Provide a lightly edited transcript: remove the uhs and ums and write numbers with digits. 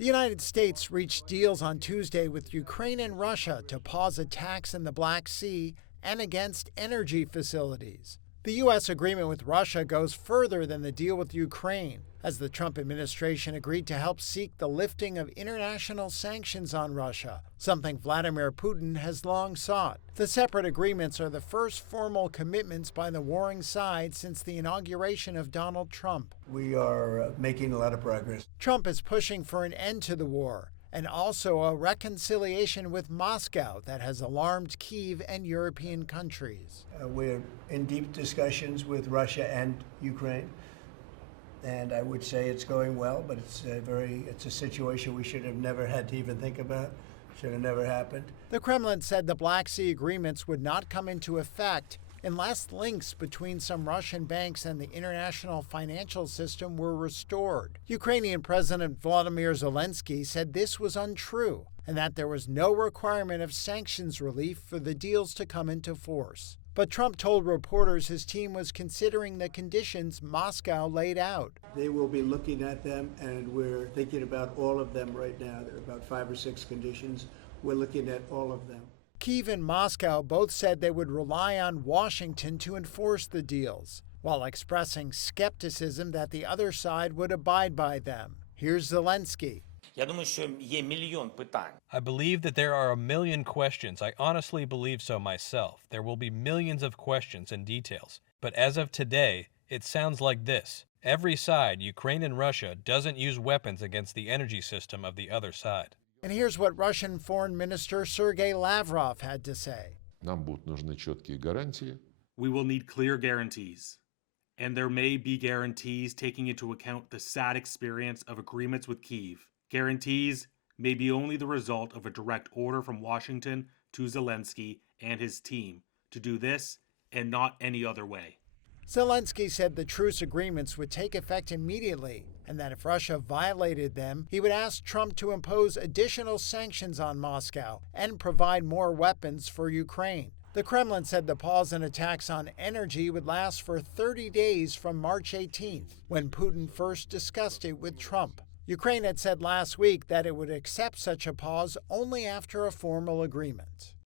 The United States reached deals on Tuesday with Ukraine and Russia to pause attacks in the Black Sea and against energy facilities. The U.S. agreement with Russia goes further than the deal with Ukraine, as the Trump administration agreed to help seek the lifting of international sanctions on Russia, something Vladimir Putin has long sought. The separate agreements are the first formal commitments by the warring sides since the inauguration of Donald Trump. We are making a lot of progress. Trump is pushing for an end to the war and also a reconciliation with Moscow that has alarmed Kyiv and European countries. We're in deep discussions with Russia and Ukraine, and I would say it's going well, but it's a situation we should have never had to even think about. Should have never happened. The Kremlin said the Black Sea agreements would not come into effect unless links between some Russian banks and the international financial system were restored. Ukrainian President Volodymyr Zelensky said this was untrue and that there was no requirement of sanctions relief for the deals to come into force. But Trump told reporters his team was considering the conditions Moscow laid out. They will be looking at them, and we're thinking about all of them right now. There are about 5 or 6 conditions. We're looking at all of them. Kyiv and Moscow both said they would rely on Washington to enforce the deals, while expressing skepticism that the other side would abide by them. Here's Zelensky. I believe that there are a million questions. I honestly believe so myself. There will be millions of questions and details. But as of today, it sounds like this. Every side, Ukraine and Russia, doesn't use weapons against the energy system of the other side. And here's what Russian Foreign Minister Sergei Lavrov had to say. We will need clear guarantees. And there may be guarantees taking into account the sad experience of agreements with Kyiv. Guarantees may be only the result of a direct order from Washington to Zelensky and his team to do this and not any other way. Zelensky said the truce agreements would take effect immediately and that if Russia violated them, he would ask Trump to impose additional sanctions on Moscow and provide more weapons for Ukraine. The Kremlin said the pause in attacks on energy would last for 30 days from March 18th, when Putin first discussed it with Trump. Ukraine had said last week that it would accept such a pause only after a formal agreement.